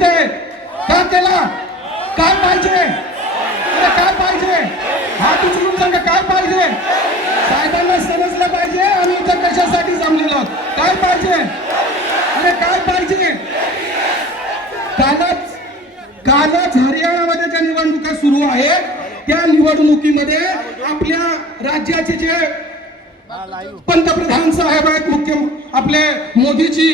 इथे का केला? काय पाहिजे? काय पाहिजे? हा उचलून सांगा काय पाहिजे? साहेबांना समजलं पाहिजे आम्ही इथं कशासाठी जमलेलो काय पाहिजे? अरे काय पाहिजे? कालच कालच हरियाणामध्ये ज्या निवडणुका सुरू आहेत त्या निवडणुकीमध्ये आपल्या राज्याचे जे पंतप्रधान साहेब आहेत मुख्य आपले मोदीजी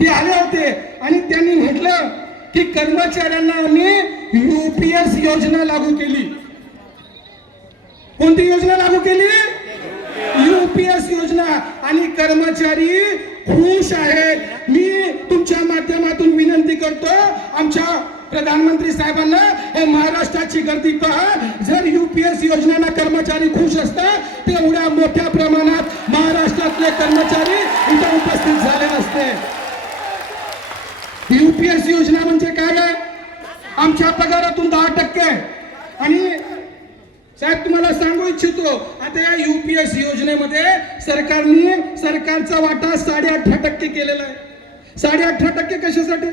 ते आले होते. आणि त्यांनी म्हटलं की कर्मचाऱ्यांना आम्ही युपीएस योजना लागू केली. कोणती योजना लागू केली? युपीएस योजना. आणि कर्मचारी खुश आहेत. मी तुमच्या माध्यमातून विनंती करतो आमच्या प्रधानमंत्री साहेबांना हे महाराष्ट्राची गर्दी पहा. जर युपीएस योजनेला कर्मचारी खुश असतात ते एवढ्या मोठ्या प्रमाणात महाराष्ट्रातले कर्मचारी इथं उपस्थित झाले नसते युपीएस योजना म्हणजे काय आहे? आमच्या पगारातून दहा टक्के आणि साहेब तुम्हाला सांगू इच्छितो आता या युपीएस योजनेमध्ये सरकारने सरकारचा वाटा साडे अठरा टक्के केलेला आहे. साडे अठरा टक्के कशासाठी?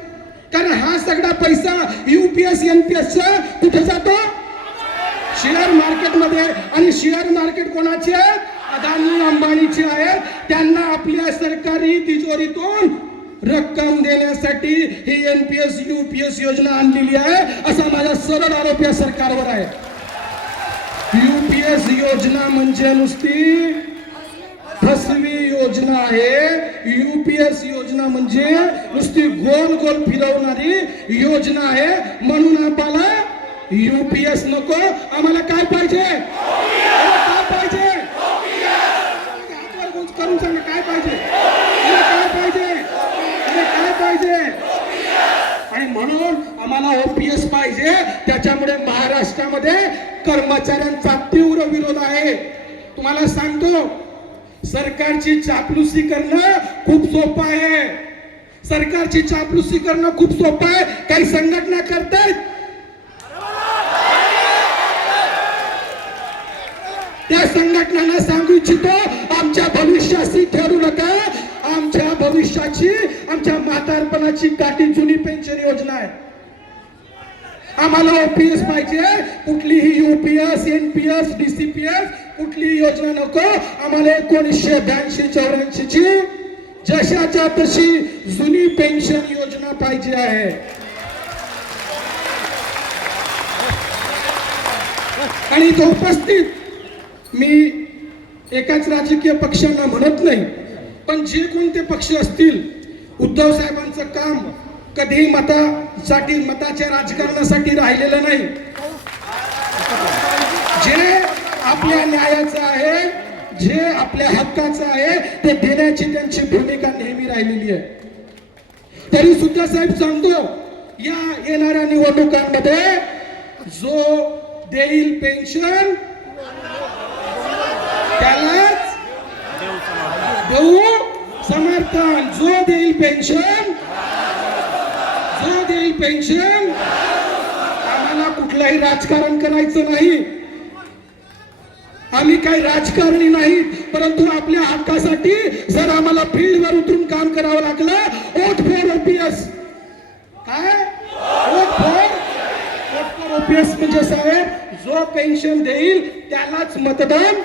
कारण हा सगळा पैसा युपीएस एनपीएस कुठे जातो? शेअर मार्केटमध्ये आणि शेअर मार्केट कोणाचे आहे अदानी अंबानीचे आहेत. त्यांना आपल्या सरकारी तिजोरीतून रक्कम देण्यासाठी ही एनपीएस युपीएस योजना आणलेली आहे असा माझा सरळ आरोप या सरकारवर आहे. युपीएस योजना म्हणजे नुसती फसवी योजना आहे. युपीएस योजना म्हणजे नुसती गोल गोल फिरवणारी योजना आहे. म्हणून आम्हाला युपीएस नको. आम्हाला काय पाहिजे? आम्हाला काय पाहिजे हातवर गुंज करून सांगा काय पाहिजे अरे काय पाहिजे अरे काय पाहिजे आणि म्हणून आम्हाला ओपीएस पाहिजे. त्याच्यामुळे महाराष्ट्रामध्ये कर्मचाऱ्यांचा तीव्र विरोध आहे. तुम्हाला सांगतो सरकारची चापलुसी करणं खूप सोपं आहे. सरकारची चापलुसी करणं खूप सोपं आहे. काही संघटना करतायत? त्या संघटनांना सांगू इच्छितो आमच्या भविष्याशी ठरू नका. आमच्या भविष्याची आमच्या म्हातारपणाची काठी जुनी पेन्शन योजना आहे. आम्हाला ओपीएस पाहिजे. कुठलीही युपीएस एनपीएस डीसीपीएस कुठलीही योजना नको. आम्हाला एकोणीसशे ब्याऐंशी चौऱ्याऐंशी ची जशाच्या तशी जुनी पेन्शन योजना पाहिजे आहे. आणि इथं उपस्थित मी एकाच राजकीय पक्षांना म्हणत नाही. पण जे कोणते पक्ष असतील उद्धव साहेबांचं काम कधीही मतासाठी मताच्या राजकारणासाठी राहिलेलं नाही. जे आपल्या न्यायाचं आहे जे आपल्या हक्काचं आहे ते देण्याची त्यांची भूमिका नेहमी राहिलेली आहे. तरी सुद्धा साहेब सांगतो या येणाऱ्या निवडणुकांमध्ये जो देईल पेन्शन त्यालाच देऊ समर्थन जो देईल पेन्शन. जो देईल पेन्शन. आम्हाला कुठलंही राजकारण करायचं नाही. आम्ही काही राजकारणी नाही परंतु आपल्या हक्कासाठी जर आम्हाला फील्डवर उतरून काम करावं लागलं ओट फॉर ओपीएस काय? Vote for vote for OPS म्हणजे साहेब जो पेन्शन देईल त्यालाच मतदान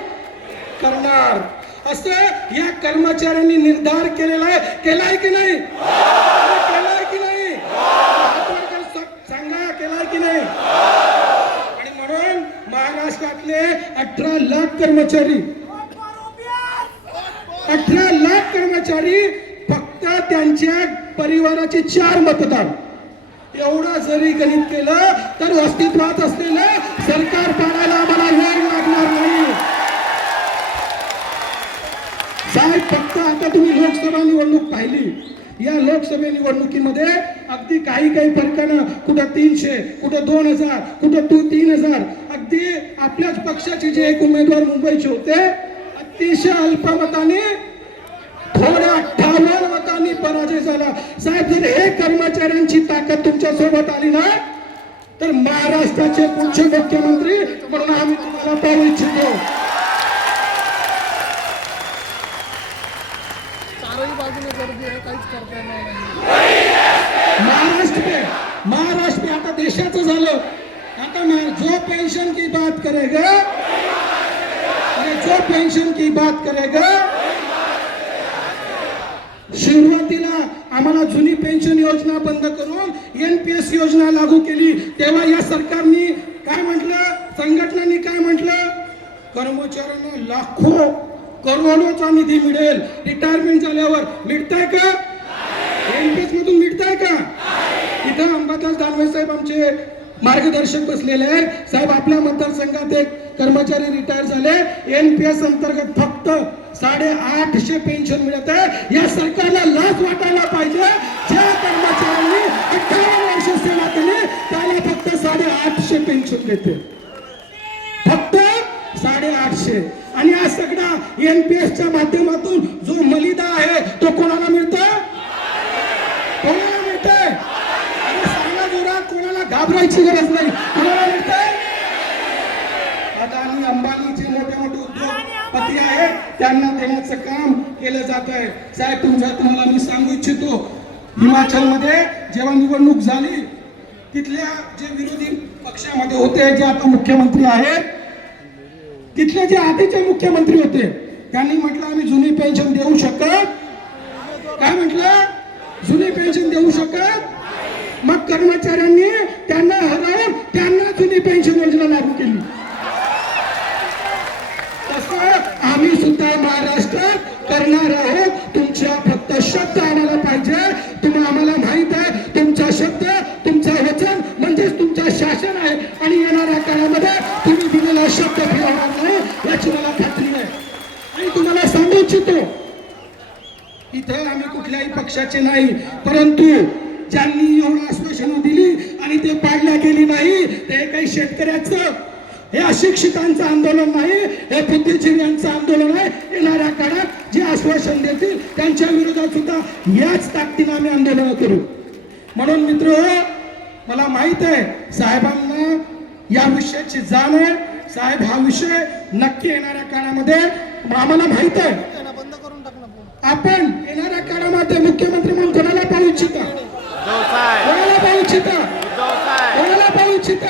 करणार. असं या कर्मचाऱ्यांनी निर्धार केलेला आहे. केलाय की नाही? केलाय की नाही? सांगा केलाय की नाही? आणि म्हणून महाराष्ट्रातले अठरा लाख कर्मचारी अठरा लाख कर्मचारी फक्त त्यांच्या परिवाराचे चार मतदार एवढं जरी गणित केलं तर अस्तित्वात असलेलं सरकार पाडायला आम्हाला वेळ लागणार नाही. साहेब फक्त आता तुम्ही लोकसभा निवडणूक पाहिली. या लोकसभा निवडणुकीमध्ये अगदी काही काही फरकानं कुठं तीनशे कुठं दोन हजार कुठं तू तीन हजार अगदी आपल्याच पक्षाचे जे एक उमेदवार मुंबईचे होते अतिशय अल्पमताने थोड्या अठ्ठावन्न मतांनी पराजय झाला. साहेब जर हे कर्मचाऱ्यांची ताकद तुमच्यासोबत आली ना तर महाराष्ट्राचे पुढचे मुख्यमंत्री म्हणून आम्ही तुम्हाला पाहू इच्छितो. महाराष्ट्र पे महाराष्ट्र पे आता देशाचं झालं. आता जो पेन्शन की बात करेगा अरे जो पेन्शन की बात करेगा सुरुवातीला आम्हाला जुनी पेन्शन योजना बंद करून एनपीएस योजना लागू केली. तेव्हा या सरकारने काय म्हटलं? संघटनांनी काय म्हटलं? कर्मचाऱ्यांना लाखो करोडोचा निधी मिळेल. रिटायरमेंट झाल्यावर मिळतंय का? एमपीएस मधून मिळताय का? इथं अंबादास दानवे साहेब आमचे मार्गदर्शक बसलेले आहेत. साहेब आपल्या मतदारसंघात एक कर्मचारी रिटायर झाले. एनपीएस अंतर्गत फक्त साडेआठशे पेन्शन मिळत आहे. या सरकारला लाच वाटायला पाहिजे. ज्या कर्मचाऱ्यांनी अठ्ठावन्न वर्ष सेवा केली त्याला फक्त साडेआठशे पेन्शन मिळते. फक्त साडेआठशे. आणि हा सगळा एनपीएस च्या माध्यमातून जो मलिदा आहे तो कोणाला मिळतो कोणाला मिळतंय अरे सांगा जोरात कोणाला घाबरायची गरज नाही. कोणाला मिळतंय अदानी अंबानीचे मोठे मोठे उद्योगपती आहेत. त्यांना देण्याचं काम केलं जात आहे साहेब तुमच्या तुम्हाला मी सांगू इच्छितो हिमाचलमध्ये जेव्हा निवडणूक झाली तिथल्या जे विरोधी पक्षामध्ये होते जे आता मुख्यमंत्री आहेत तिथले जे आधीचे मुख्यमंत्री होते त्यांनी म्हटलं आम्ही जुनी पेन्शन देऊ शकत. काय म्हटलं? जुनी पेन्शन देऊ शकत. मग कर्मचाऱ्यांनी त्यांना हरवून त्यांना जुनी पेन्शन योजना लागू केली. तसं आम्ही सुद्धा महाराष्ट्रात करणार आहोत. तुमच्या फक्त शब्द आम्हाला पाहिजे. तुम्ही आम्हाला माहीत आहे तुमचा शब्द तुमचा वचन म्हणजेच तुमचं शासन आहे. आणि येणाऱ्या काळामध्ये तुम्ही दिलेला शब्द फिरवणार नाही याची मला खात्री आहे. आणि तुम्हाला सांगू इच्छितो इथे आम्ही कुठल्याही पक्षाचे नाही परंतु केली नाही ते काही शेतकऱ्याचं हे अशिक्षितांचं आंदोलन नाही हे बुद्धिजीव्यांचं आंदोलन आहे. येणाऱ्या काळात जे आश्वासन देतील त्यांच्या विरोधात सुद्धा याच ताकदीनं आम्ही आंदोलन करू. म्हणून मित्र मला माहीत आहे साहेबांना या विषयाची जाण आहे. साहेब हा विषय नक्की येणाऱ्या काळामध्ये आम्हाला माहीत आहे. आपण येणाऱ्या काळामध्ये मुख्यमंत्री म्हणून कोणाला पाहू इच्छिता? कोणाला पाहू इच्छिता कोणाला पाहू इच्छिता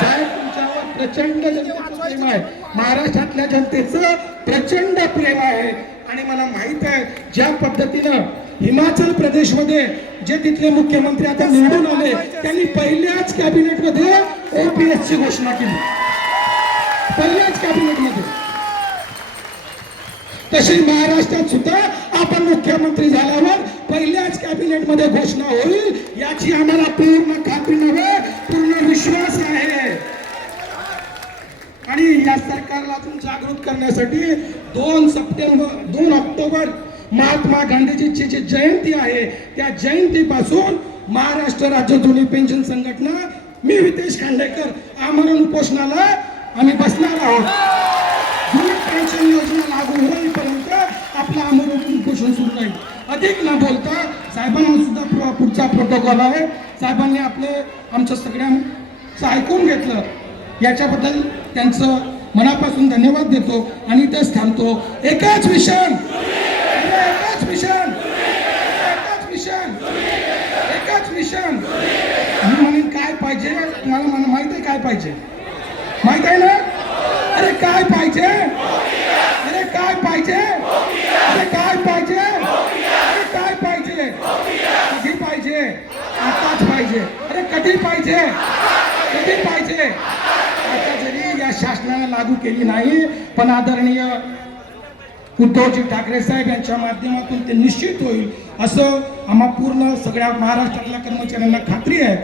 साहेब तुमच्यावर प्रचंड जनतेचं प्रेम आहे. महाराष्ट्रातल्या जनतेचं प्रचंड प्रेम आहे. आणि मला माहीत आहे ज्या पद्धतीनं हिमाचल प्रदेशमध्ये जे तिथले मुख्यमंत्री आता निवडून आले त्यांनी पहिल्याच कॅबिनेटमध्ये ओपीएस ची घोषणा केली. पहिल्याच कॅबिनेटमध्ये. तशी महाराष्ट्रात सुद्धा आपण मुख्यमंत्री झाल्यावर पहिल्याच कॅबिनेटमध्ये घोषणा होईल याची आम्हाला पूर्ण खात्री नव्हे पूर्ण विश्वास आहे. आणि या सरकारला जागृत करण्यासाठी दोन सप्टेंबर दोन ऑक्टोबर महात्मा गांधीजीची जी जयंती आहे त्या जयंतीपासून महाराष्ट्र राज्य जुनी पेन्शन संघटना मी हितेश खांडेकर आमरण उपोषणाला आम्ही बसणार आहोत. जुनी पेन्शन योजना लागू होईपर्यंत आपलं आमरण उपोषण सुरू राहील. अधिक न बोलता साहेबांना सुद्धा पुढचा प्रोटोकॉल आहे. साहेबांनी आपले आमच्या सगळ्यांचं ऐकून घेतलं. याच्याबद्दल त्यांचं मनापासून धन्यवाद देतो आणि इथेच थांबतो. एकच मिशन. एकाच एकच मिशन. एकच मिशन. एकच मिशन. मी म्हणेन काय पाहिजे? तुम्हाला मला माहीत आहे काय पाहिजे? माहीत आहे ना? अरे काय पाहिजे? अरे काय पाहिजे? अरे काय पाहिजे? अरे काय पाहिजे? कधी पाहिजे? आताच पाहिजे. अरे कधी पाहिजे? कधी पाहिजे? शासनाने लागू केली नाही पण आदरणीय उद्धवजी ठाकरे साहेब यांच्या माध्यमातून ते निश्चित होईल. असं आम्हा पूर्ण सगळ्या महाराष्ट्रातल्या कर्मचाऱ्यांना खात्री आहे.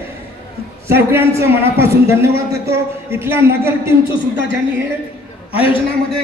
सगळ्यांचं मनापासून धन्यवाद देतो. इथल्या नगर टीमचं सुद्धा ज्यांनी हे आयोजनामध्ये